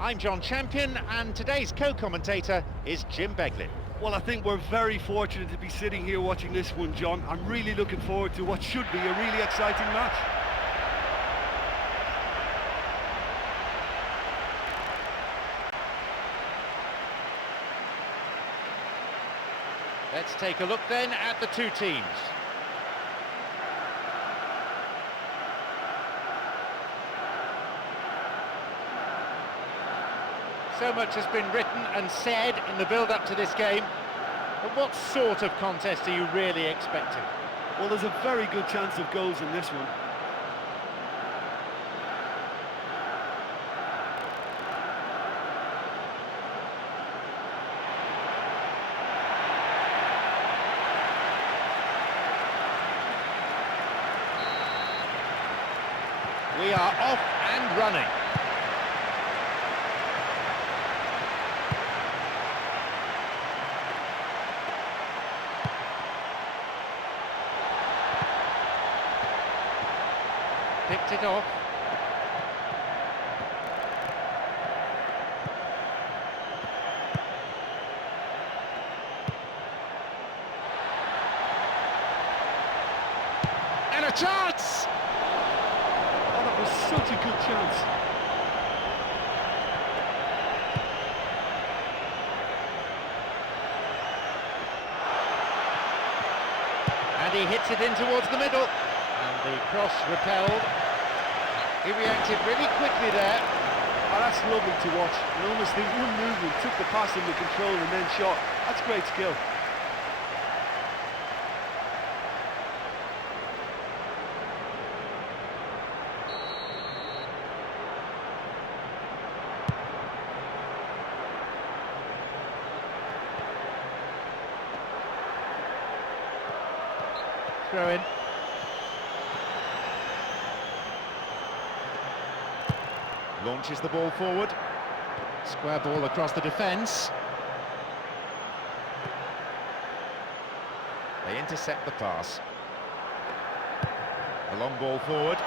I'm John Champion, and today's co-commentator is Jim Beglin. Well, I think we're very fortunate to be sitting here watching this one, John. I'm really looking forward to what should be a really exciting match. Let's take a look then at the two teams. So much has been written and said in the build-up to this game, but what sort of contest are you really expecting? Well, there's a very good chance of goals in this one. We are off and running. Picked it off. And a chance! Oh, that was such a good chance. And he hits it in towards the middle. And the cross repelled. He reacted really quickly there. Oh, that's lovely to watch. And almost in one movement, took the pass under control and then shot. That's great skill. Throw in. Launches the ball forward. Square ball across the defence. They intercept the pass. The long ball forward.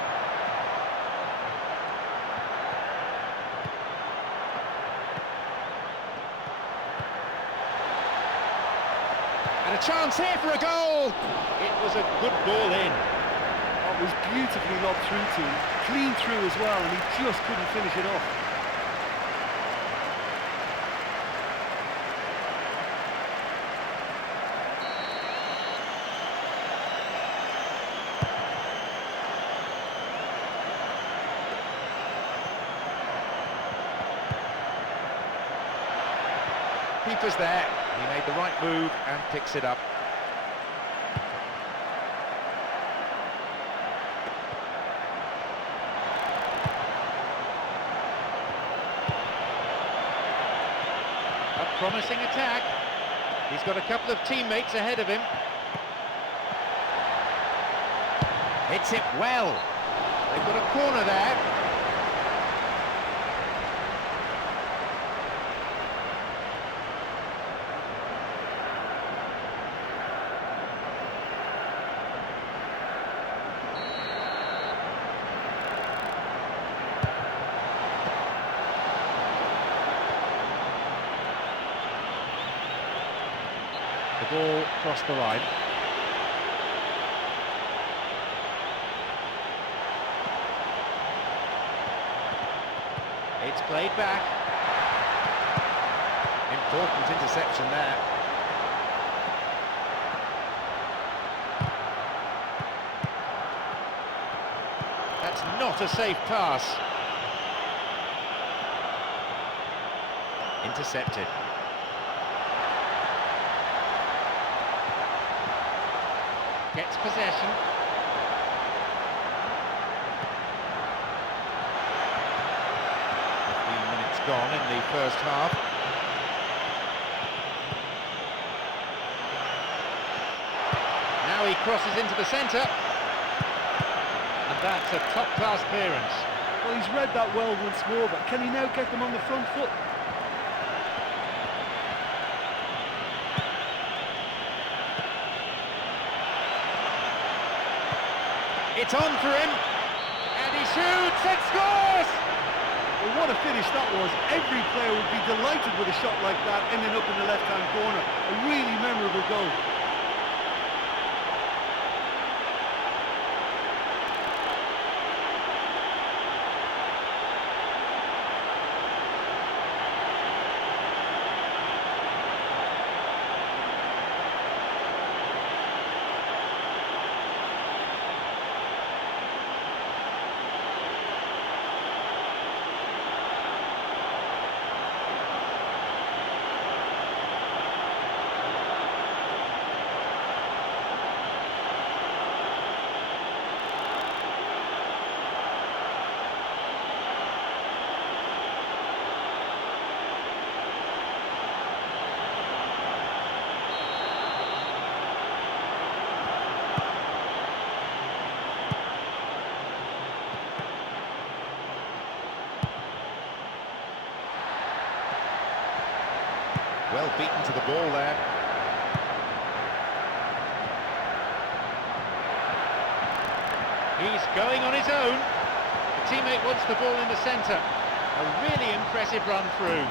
And a chance here for a goal! It was a good ball in. It was beautifully lobbed through to him, clean through as well, and he just couldn't finish it off. Keeper's there, he made the right move and picks it up. A promising attack. He's got a couple of teammates ahead of him. Hits it well. They've got a corner there. The ball crossed the line. It's played back. Important interception there. That's not a safe pass. Intercepted. Gets possession. Gone in the first half. Now he crosses into the centre. And that's a top-class clearance. Well, he's read that well once more, but can he now get them on the front foot? It's on for him, and he shoots and scores! A what a finish that was. Every player would be delighted with a shot like that ending up in the left-hand corner. A really memorable goal. Well beaten to the ball there. He's going on his own. The teammate wants the ball in the centre. A really impressive run through.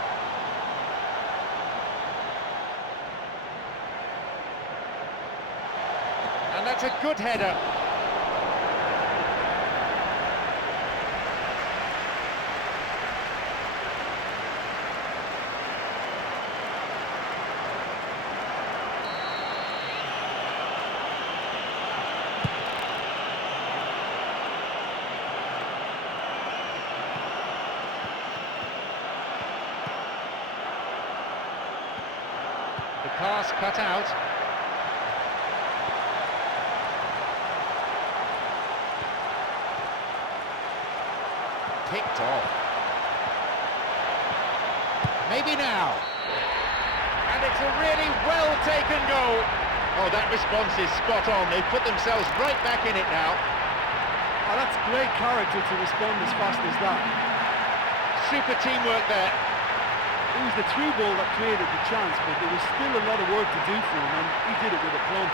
And that's a good header. The pass cut out. Picked off. Maybe now. And it's a really well-taken goal. Oh, that response is spot on. They've put themselves right back in it now. Oh, that's great character to respond as fast as that. Super teamwork there. It was the through ball that created the chance, but there was still a lot of work to do for him, and he did it with aplomb.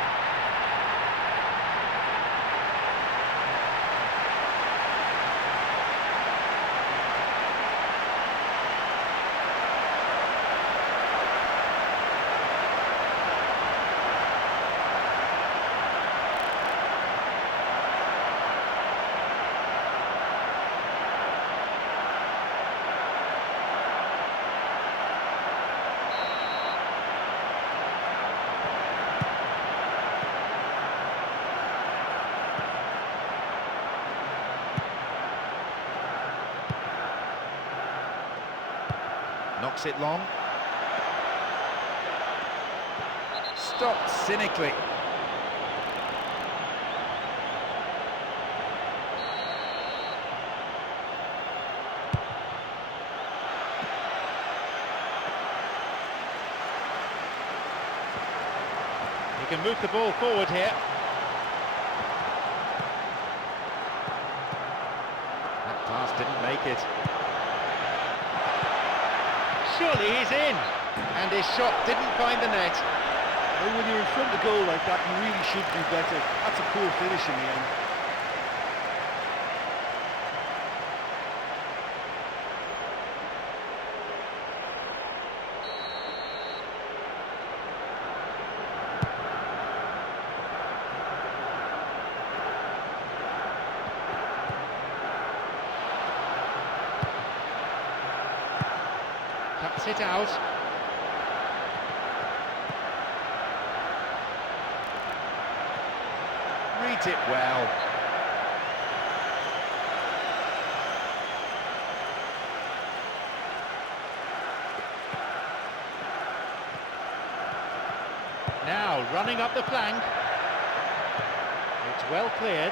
Knocks it long. Stopped cynically. He can move the ball forward here. That pass didn't make it. Surely he's in, and his shot didn't find the net. Well, when you're in front of goal like that, you really should do better. That's a poor finish in the end. Cuts it out. Reads it well. Now running up the flank. It's well cleared.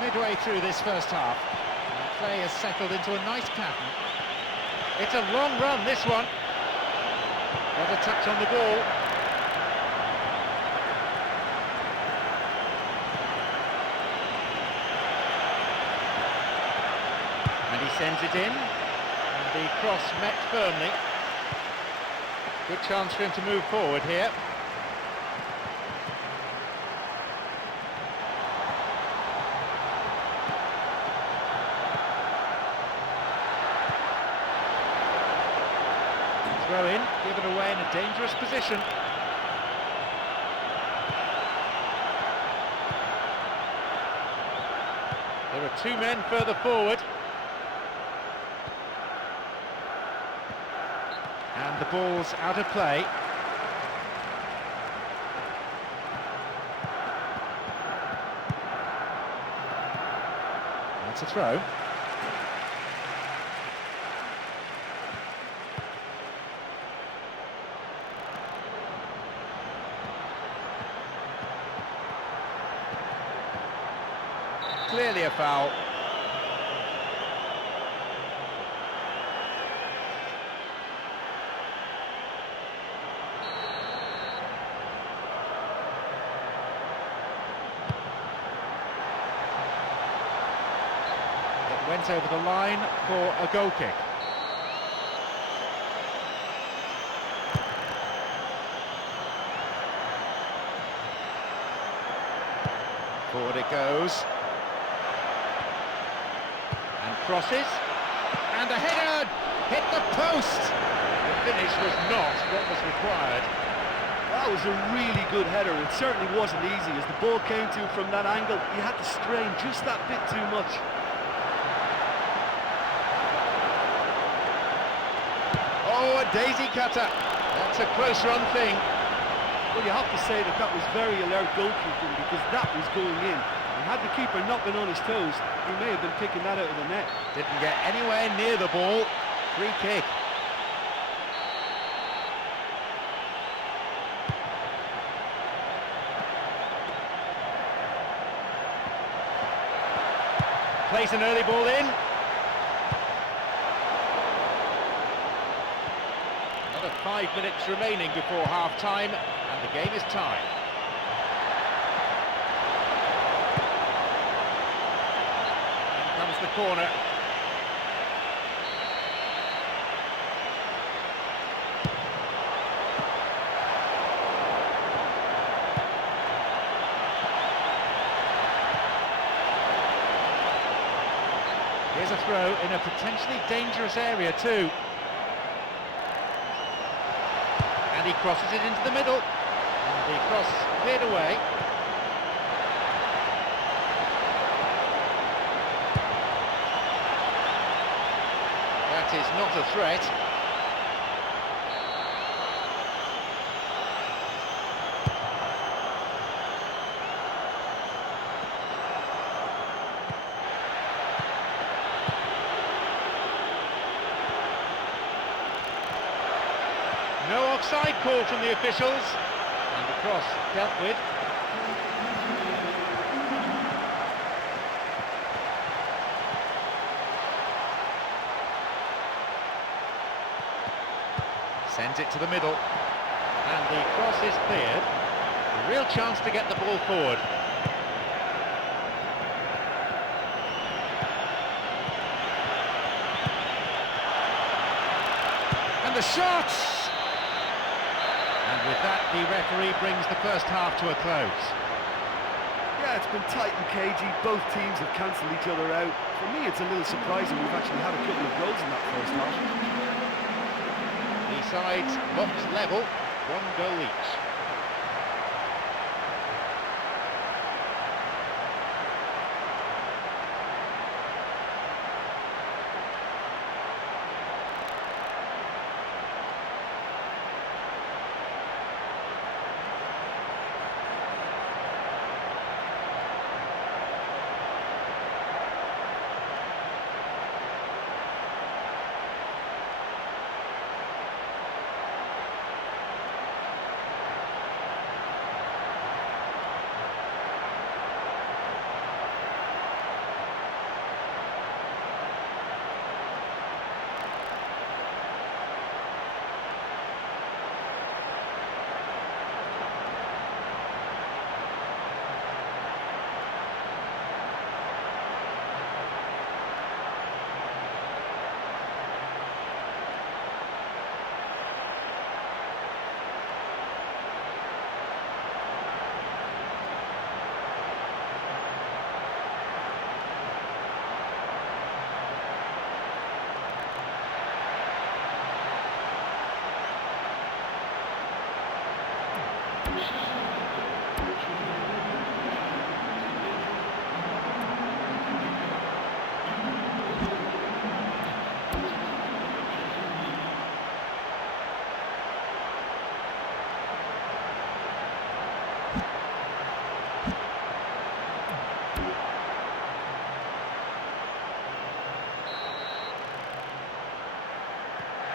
Midway through this first half, the play has settled into a nice pattern. It's a long run, this one. Got a touch on the ball. And he sends it in. And the cross met firmly. Good chance for him to move forward here. Throw in, given away in a dangerous position. There are two men further forward. And the ball's out of play. That's a throw. Clearly a foul. It went over the line for a goal kick. Forward it goes. Crosses, and a header hit the post. The finish was not what was required. That was a really good header. It certainly wasn't easy. As the ball came to him from that angle, he had to strain just that bit too much. Oh, a daisy cutter. That's a close run thing. Well, you have to say that that was very alert goalkeeping, because that was going in. And had the keeper not been on his toes, he may have been picking that out of the net. Didn't get anywhere near the ball. Free kick. Plays an early ball in. Another 5 minutes remaining before half-time, and the game is tied. The corner. Here's a throw in a potentially dangerous area too. And he crosses it into the middle. And the cross cleared away. That is not a threat. No offside call from the officials, and the cross dealt with. Sends it to the middle, and the cross is cleared. A real chance to get the ball forward. And the shot! And with that, the referee brings the first half to a close. Yeah, it's been tight and cagey. Both teams have cancelled each other out. For me, it's a little surprising we've actually had a couple of goals in that first half. The sides locked level, 1 goal each.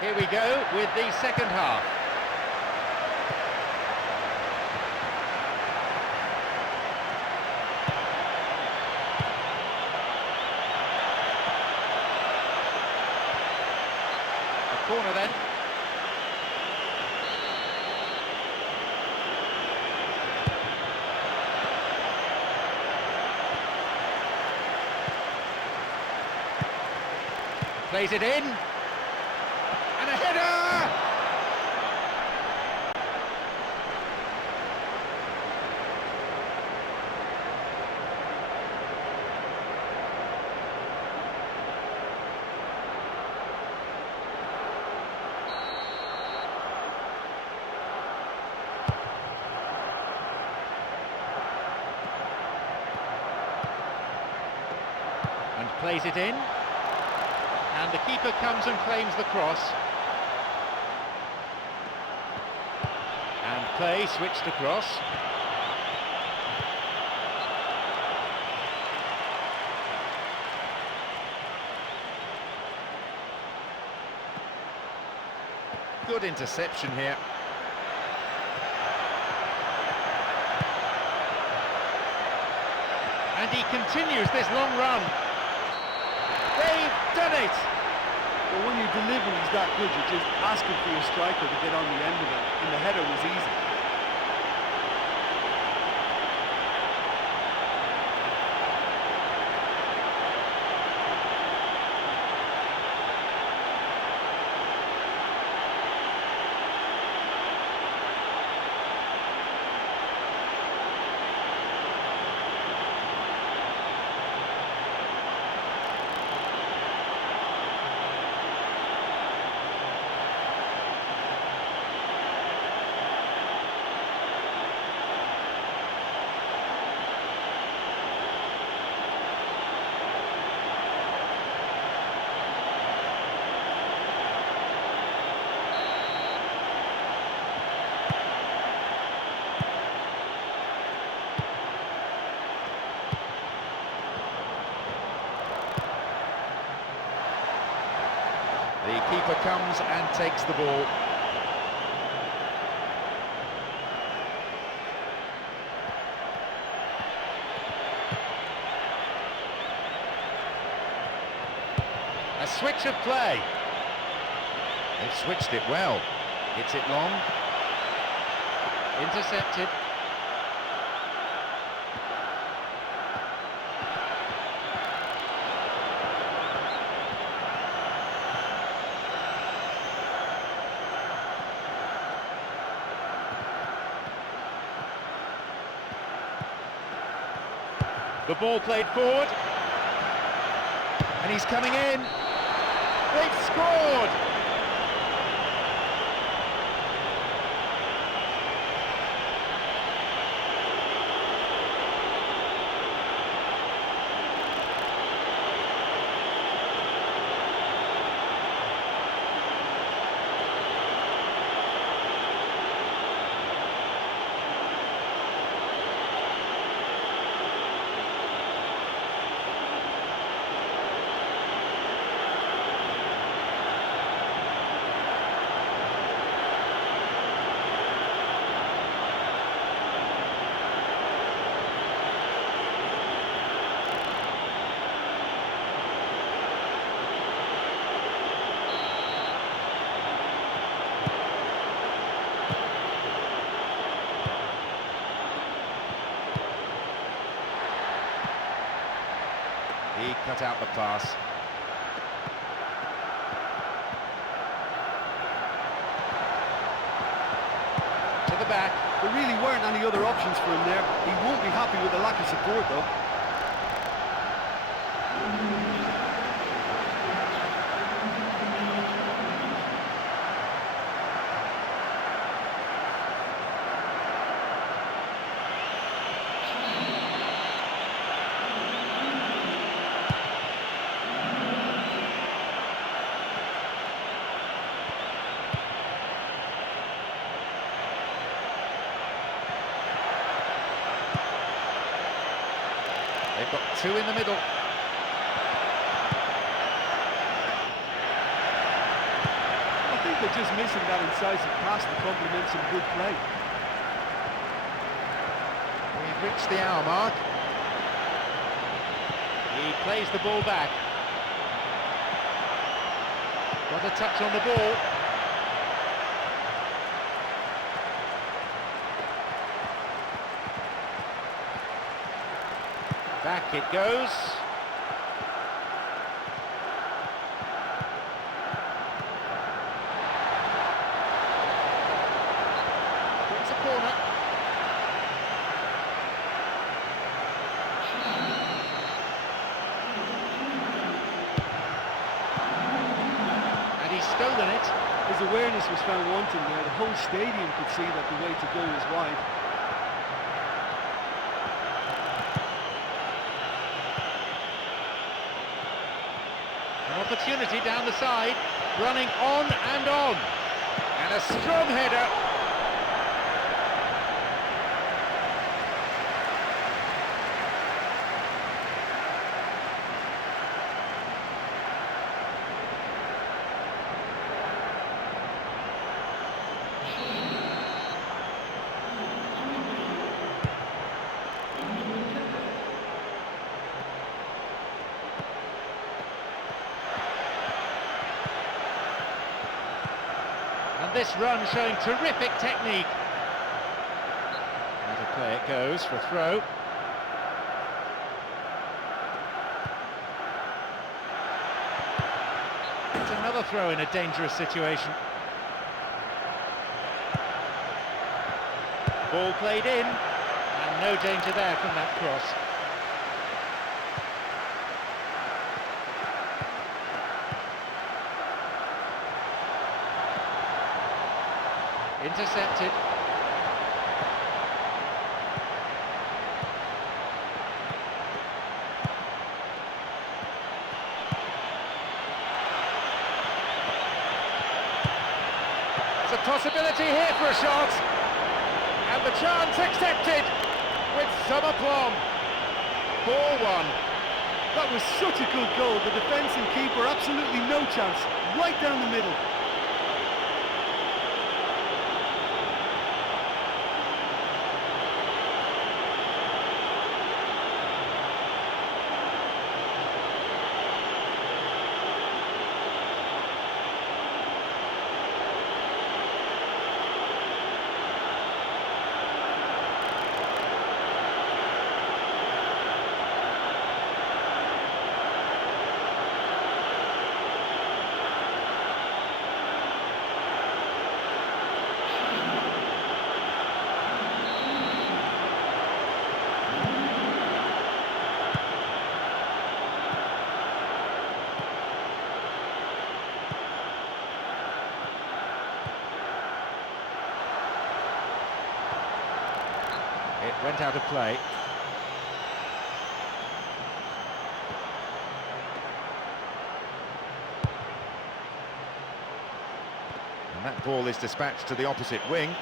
Here we go with the second half. A corner then. Plays it in. And a header! And plays it in. And the keeper comes and claims the cross. And play switched across. Good interception here. And he continues this long run. They've done it! But when your delivery's that good, you're just asking for your striker to get on the end of it, and the header was easy. The keeper comes and takes the ball. A switch of play. They've switched it well. Hits it long. Intercepted. The ball played forward, and he's coming in. They've scored! He cut out the pass. To the back. There really weren't any other options for him there. He won't be happy with the lack of support, though. Got two in the middle. I think they're just missing that incisive pass to complement some good play. We've reached the hour mark. He plays the ball back. Got a touch on the ball. Back it goes. It's a corner. And he's stolen it. His awareness was found wanting there. The whole stadium could see that the way to go was wide. Opportunity down the side, running on and on, and a strong header. This run showing terrific technique. Out of play it goes for a throw. It's another throw in a dangerous situation. Ball played in, and no danger there from that cross. Intercepted. There's a possibility here for a shot. And the chance accepted with some aplomb. 4-1. That was such a good goal. The defence and keeper, absolutely no chance. Right down the middle. It went out of play. And that ball is dispatched to the opposite wing.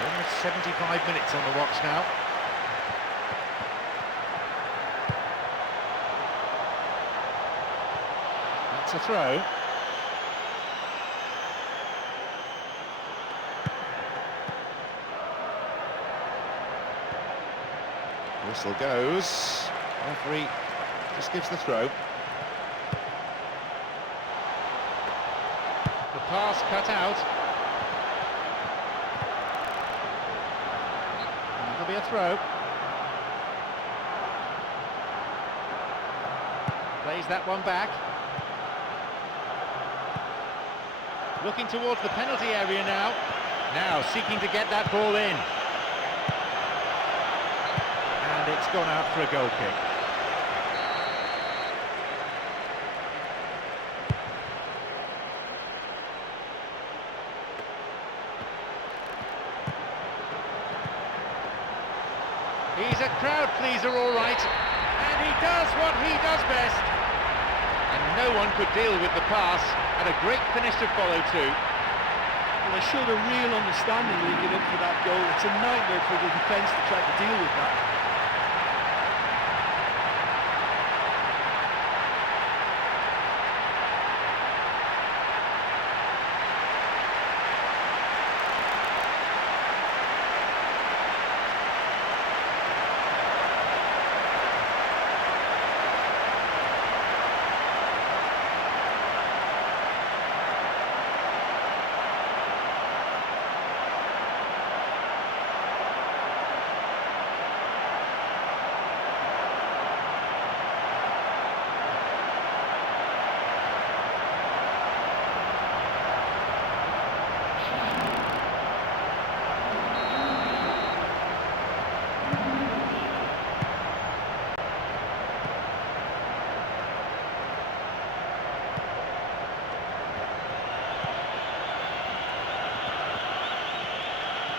Almost 75 minutes on the watch now. That's a throw. Whistle goes. Referee just gives the throw. The pass cut out. And that'll be a throw. Plays that one back. Looking towards the penalty area now. Now seeking to get that ball in. And it's gone out for a goal kick. He's He's a crowd pleaser, all right, and he does what he does best. And no one could deal with the pass, and a great finish to follow too. Well, they showed a real understanding leading up for that goal. It's a nightmare for the defence to try to deal with that.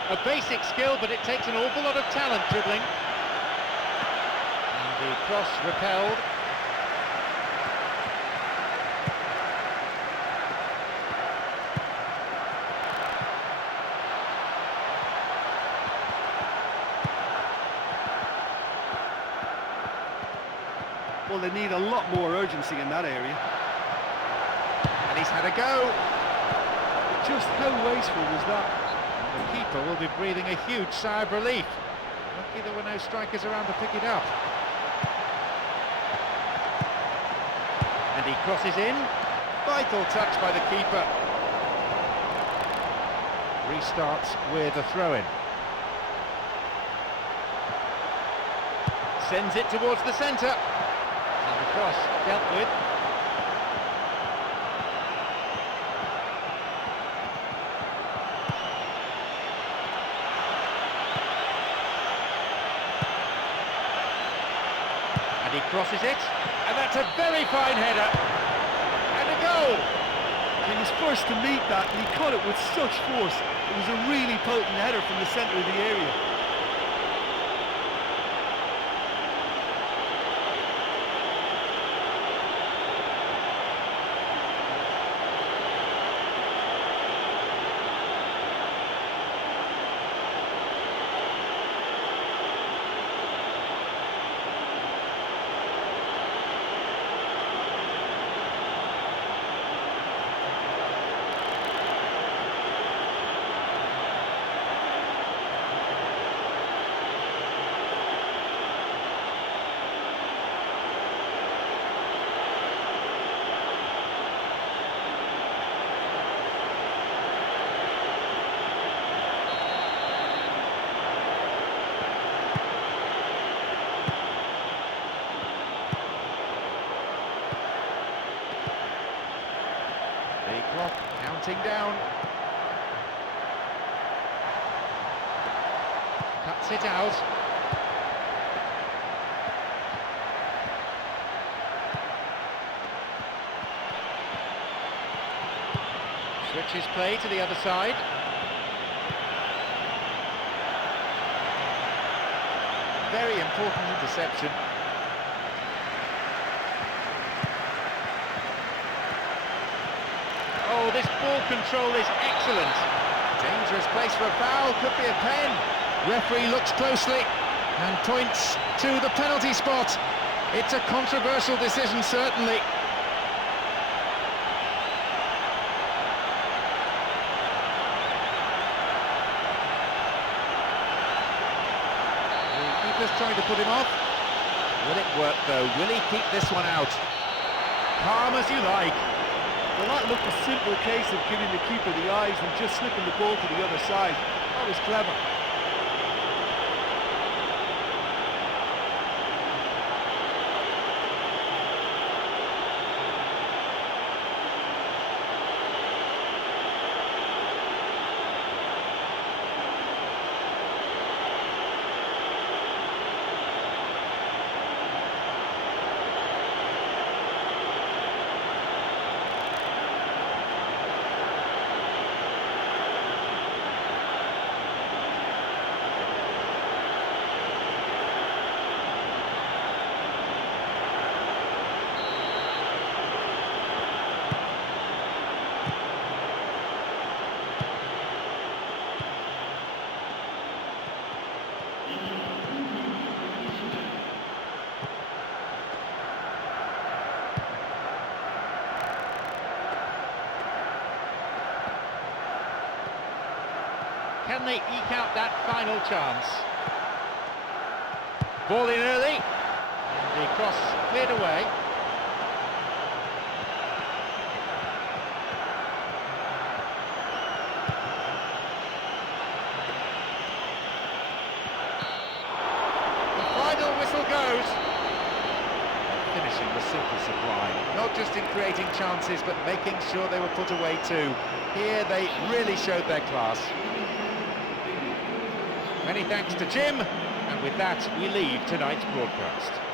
A basic skill, but it takes an awful lot of talent dribbling. And the cross repelled. Well, they need a lot more urgency in that area. And he's had a go. Just how wasteful was that? The keeper will be breathing a huge sigh of relief. Lucky there were no strikers around to pick it up. And he crosses in. Vital touch by the keeper. Restarts with a throw-in. Sends it towards the centre. And the cross dealt with. And he crosses it, and that's a very fine header, and a goal! He was first to meet that, and he caught it with such force. It was a really potent header from the centre of the area. The clock counting down. Cuts it out. Switches play to the other side. Very important interception. Oh, this ball control is excellent. Dangerous place for a foul, could be a pen. Referee looks closely and points to the penalty spot. It's a controversial decision, certainly. The keeper's trying to put him off. Will it work, though? Will he keep this one out? Calm as you like. Well, that looked a simple case of giving the keeper the eyes and just slipping the ball to the other side. That was clever. Can they eke out that final chance? Ball in early, and the cross cleared away. The final whistle goes. Their finishing was simply sublime, not just in creating chances, but making sure they were put away too. Here they really showed their class. Many thanks to Jim, and with that we leave tonight's broadcast.